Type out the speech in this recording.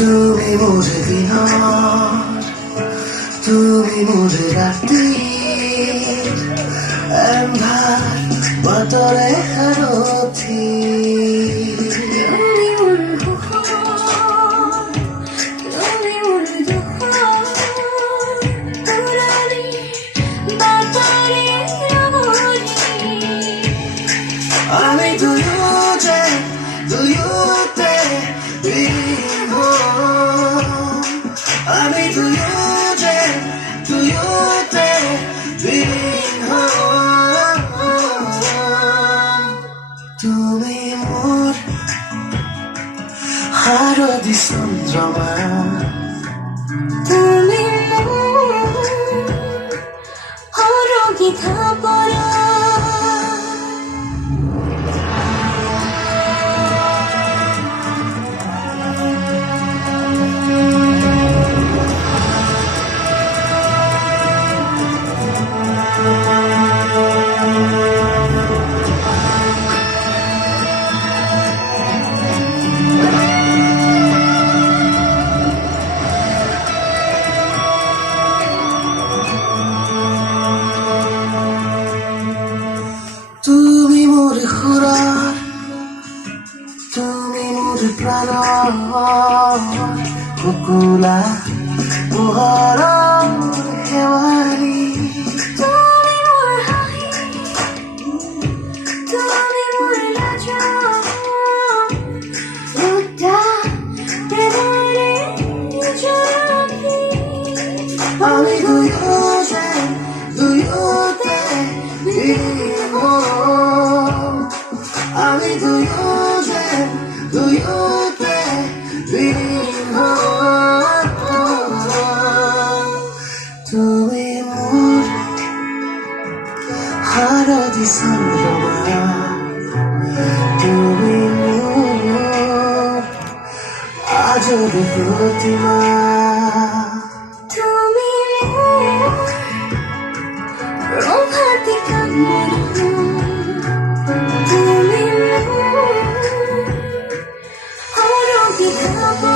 তুমি মোৰে দিন তুমি মোৰে ৰাতি এন্ধাৰ বাতৰে হাৰথি আমি দুয়োতে বিলীন আমি দুয়োতে বিলীন তুমি মোৰ হাৰদি চন্দ্ৰমা তুমি মোৰ হৰগী থাপৰা তুমি মোৰ খুৰাক তুমি মোৰ প্ৰাণ কুকুলা পোহৰ শেৱালি তুমি মোৰ হাঁহি তুমি মোৰ লাজ দুটা প্ৰেমৰে জয়ন্তী আমি দুয়োতে বিলীন আমি দুয়োতে বিলীন তুমি মোৰ হাৰদি চন্দ্ৰমা তুমি মোৰ আজৰি প্ৰতিমা তুমি মোৰ প্ৰভাতী কামনা তুমি মোৰ হৰগী থাপৰা